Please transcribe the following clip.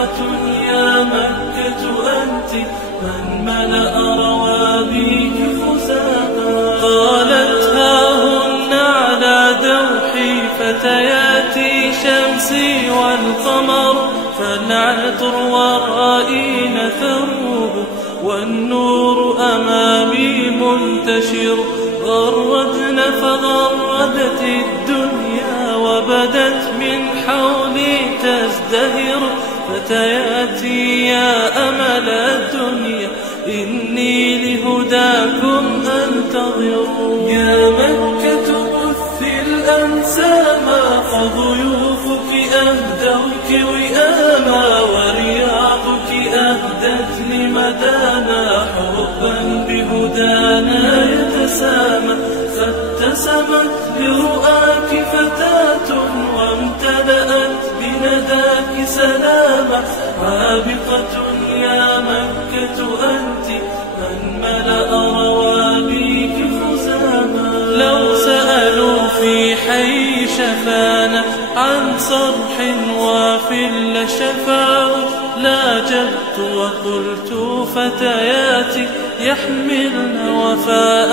سابقة يا مكة أنت من ملأ روابيك خزاما. قالت هاهن على دوحي فتياتي شمسي والقمر، فالعطر ورائي نثروه والنور أمامي منتشر. غردن فغردت الدنيا وبدت من حولي تزدهر. فتياتي يا أمل الدنيا إني لهداكم أنتظر. يا مكة بثي الأنساما فضيوفك أهدوك وئاما، ورياضك أهدت لمدانا حبا بهدانا يتسامى. فاتسمت برؤاك فتاة وامتلأت بنداك سلاما. عابقة يا مكة أنت من ملأ روابيك خزاما. لو سألوا في حي شفانا عن صرح وافل شفاه، لاجبت وقلت فتياتي يحملن وفاء